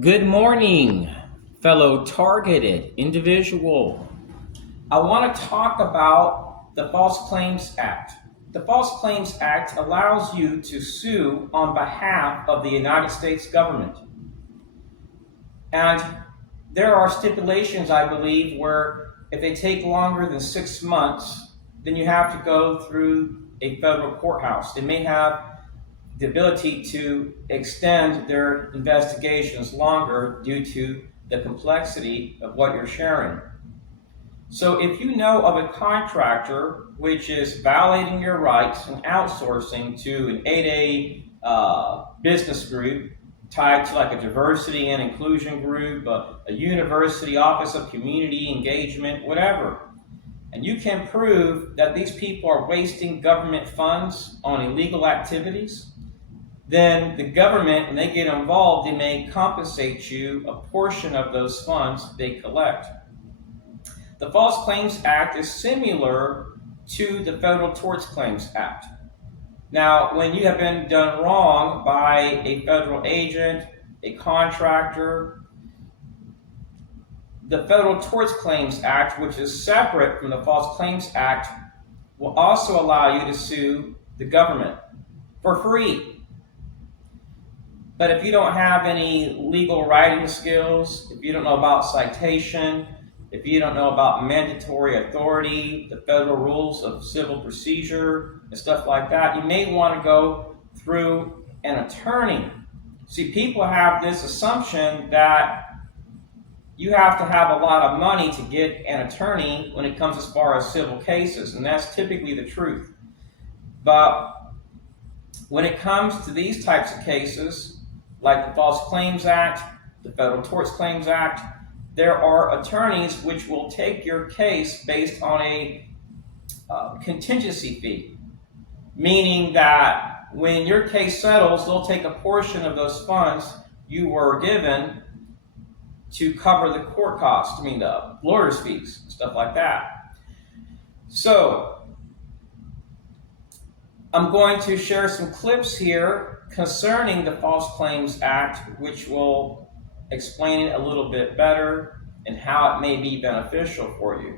Good morning, fellow targeted individual. I want to talk about the False Claims Act. The False Claims Act allows you to sue on behalf of the United States government. And there are stipulations, I believe, where if they take longer than 6 months, then you have to go through a federal courthouse. They may have the ability to extend their investigations longer due to the complexity of what you're sharing. So if you know of a contractor which is violating your rights and outsourcing to an 8A business group tied to like a diversity and inclusion group, a university office of community engagement, whatever, and you can prove that these people are wasting government funds on illegal activities, then the government, when they get involved, they may compensate you a portion of those funds they collect. The False Claims Act is similar to the Federal Tort Claims Act. Now, when you have been done wrong by a federal agent, a contractor, the Federal Tort Claims Act, which is separate from the False Claims Act, will also allow you to sue the government for free. But if you don't have any legal writing skills, if you don't know about citation, if you don't know about mandatory authority, the federal rules of civil procedure, and stuff like that, you may want to go through an attorney. See, people have this assumption that you have to have a lot of money to get an attorney when it comes as far as civil cases, and that's typically the truth. But when it comes to these types of cases, like the False Claims Act, the Federal Tort Claims Act, there are attorneys which will take your case based on a contingency fee, meaning that when your case settles, they'll take a portion of those funds you were given to cover the court costs, the lawyer's fees, stuff like that. So I'm going to share some clips here concerning the False Claims Act, which will explain it a little bit better and how it may be beneficial for you.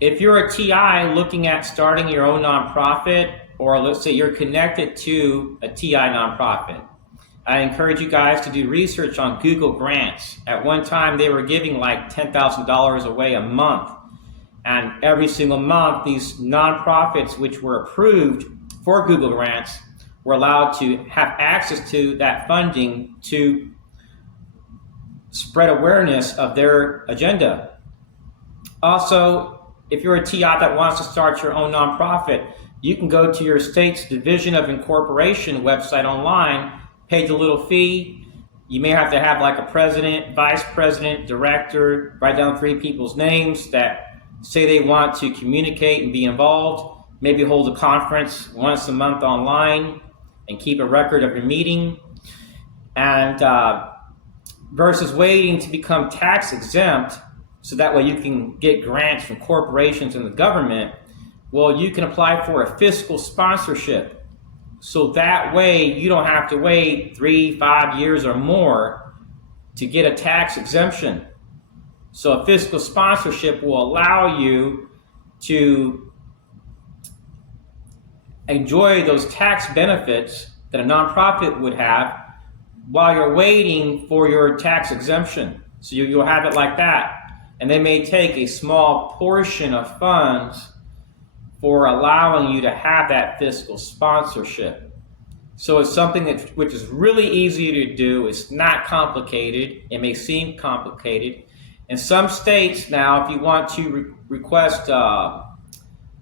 If you're a TI looking at starting your own nonprofit, or let's say you're connected to a TI nonprofit, I encourage you guys to do research on Google Grants. At one time, they were giving like $10,000 away a month. And every single month, these nonprofits which were approved for Google Grants were allowed to have access to that funding to spread awareness of their agenda. Also, if you're a TI that wants to start your own nonprofit, you can go to your state's Division of Incorporation website online, pay the little fee. You may have to have like a president, vice president, director, write down 3 people's names that say they want to communicate and be involved, maybe hold a conference once a month online and keep a record of your meeting. And versus waiting to become tax exempt so that way you can get grants from corporations and the government. Well, you can apply for a fiscal sponsorship. So that way you don't have to wait 3-5 years or more to get a tax exemption. So a fiscal sponsorship will allow you to enjoy those tax benefits that a nonprofit would have while you're waiting for your tax exemption. So you'll have it like that. And they may take a small portion of funds for allowing you to have that fiscal sponsorship. So it's something which is really easy to do. It's not complicated. It may seem complicated. In some states now, if you want to request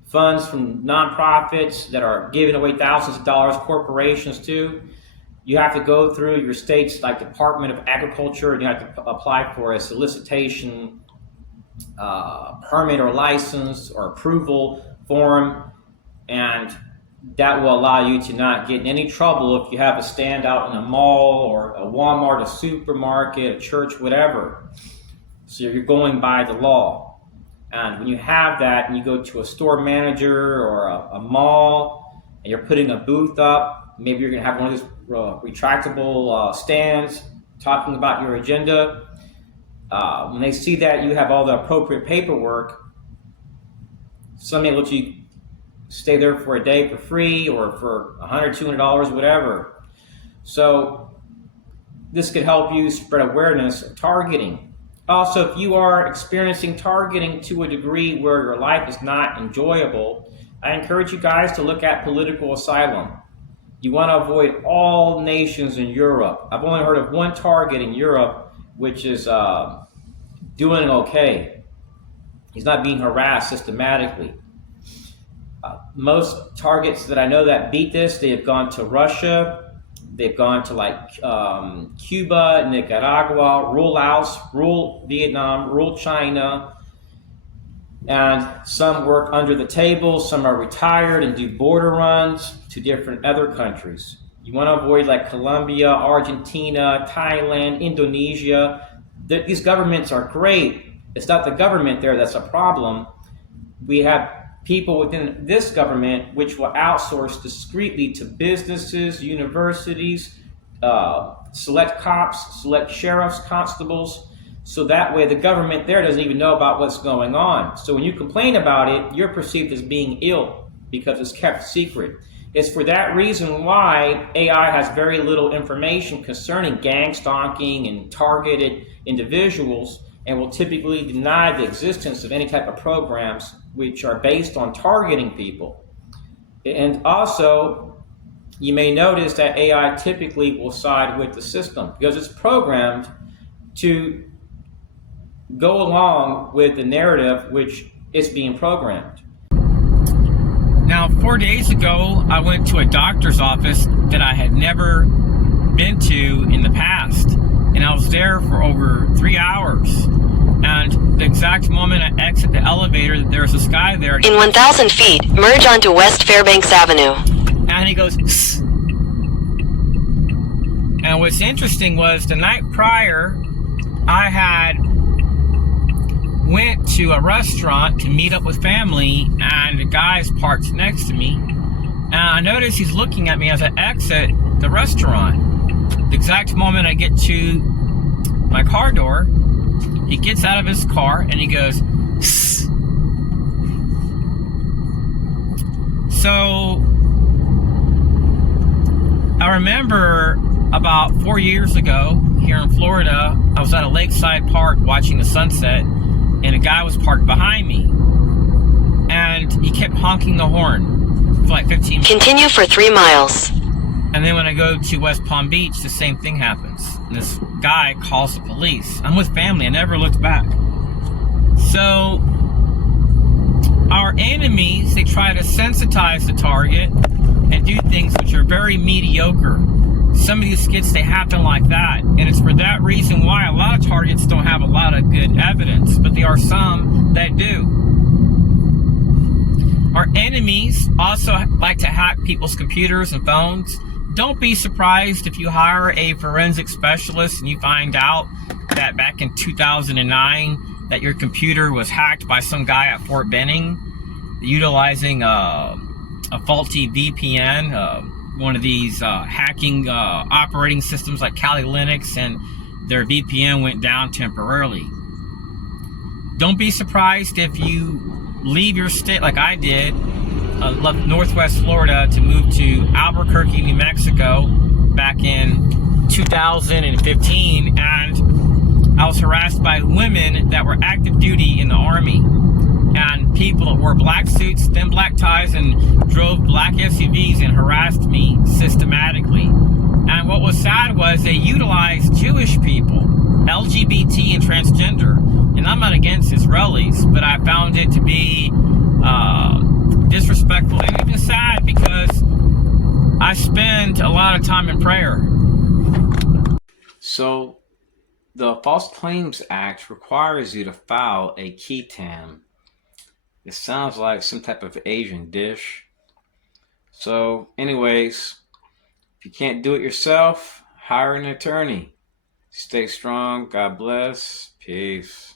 funds from nonprofits that are giving away thousands of dollars, corporations too, you have to go through your state's like Department of Agriculture, and you have to apply for a solicitation permit or license or approval form, and that will allow you to not get in any trouble if you have a stand out in a mall or a Walmart, a supermarket, a church, whatever. So you're going by the law. And when you have that and you go to a store manager or a mall and you're putting a booth up, maybe you're going to have one of these retractable stands talking about your agenda. When they see that you have all the appropriate paperwork, some may let you stay there for a day for free or for $100, $200, whatever. So this could help you spread awareness of targeting. Also, if you are experiencing targeting to a degree where your life is not enjoyable, I encourage you guys to look at political asylum. You want to avoid all nations in Europe. I've only heard of one target in Europe, which is doing okay. He's not being harassed systematically. Most targets that I know that beat this, they have gone to Russia, they've gone to like Cuba, Nicaragua, rural Laos, rural Vietnam, rural China, and some work under the table, some are retired and do border runs to different other countries. You want to avoid like Colombia, Argentina, Thailand, Indonesia. These governments are great. It's not the government there that's a problem. We have people within this government which will outsource discreetly to businesses, universities, select cops, select sheriffs, constables, so that way the government there doesn't even know about what's going on. So when you complain about it, you're perceived as being ill because it's kept secret. It's for that reason why AI has very little information concerning gang stalking and targeted individuals, and will typically deny the existence of any type of programs which are based on targeting people. And also, you may notice that AI typically will side with the system because it's programmed to go along with the narrative which is being programmed. Now, 4 days ago, I went to a doctor's office that I had never been to in the past, and I was there for over 3 hours. And the exact moment I exit the elevator, there's this guy there. In 1,000 feet, merge onto West Fairbanks Avenue. And he goes, "Sss." And what's interesting was the night prior, I had went to a restaurant to meet up with family, and the guy's parked next to me. And I notice he's looking at me as I exit the restaurant. The exact moment I get to my car door, he gets out of his car and he goes, "Sss." So I remember about 4 years ago here in Florida, I was at a lakeside park watching the sunset, and a guy was parked behind me, and he kept honking the horn for like 15 minutes. Continue for 3 miles. And then when I go to West Palm Beach, the same thing happens. And this guy calls the police. I'm with family. I never looked back. So our enemies, they try to sensitize the target and do things which are very mediocre. Some of these skits, they happen like that. And it's for that reason why a lot of targets don't have a lot of good evidence, but there are some that do. Our enemies also like to hack people's computers and phones. don't be surprised if you hire a forensic specialist and you find out that back in 2009 that your computer was hacked by some guy at Fort Benning utilizing a faulty VPN, one of these hacking operating systems like Kali Linux, and their VPN went down temporarily. Don't be surprised if you leave your state like I did, left Northwest Florida to move to Albuquerque, New Mexico back in 2015, and I was harassed by women that were active duty in the Army, and people that wore black suits, thin black ties, and drove black SUVs and harassed me systematically. And what was sad was they utilized Jewish people, LGBT and transgender. And I'm not against Israelis, but I found it to be disrespectful and even sad, because I spend a lot of time in prayer. So the False Claims Act requires you to file a key tam. It sounds like some type of Asian dish. So anyways, if you can't do it yourself, hire an attorney. Stay strong. God bless. Peace.